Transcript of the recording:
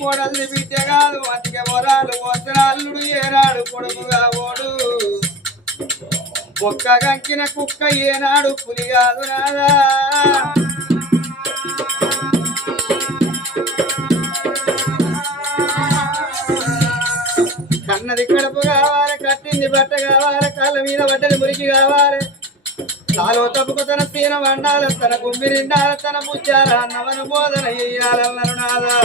కోడల్ని బిడ్డ కాదు అతికే వరాలు పోసిన అల్లుడు ఏనాడు కొడుకుగా ఓడు ఒక్క గంకిన కుక్క ఏనాడు పులి కాదు నాదా కన్నది కడుపు కావాలి కట్టింది బట్ట కావాలి కాళ్ళ మీద బట్టలు మురికి కావాలి తాలో తప్పుకు తన తీన వండాలి తన గుమ్మిరిండాలి తన ముచ్చాల అన్నవను బోధన చెయ్యాలన్నారు నాదా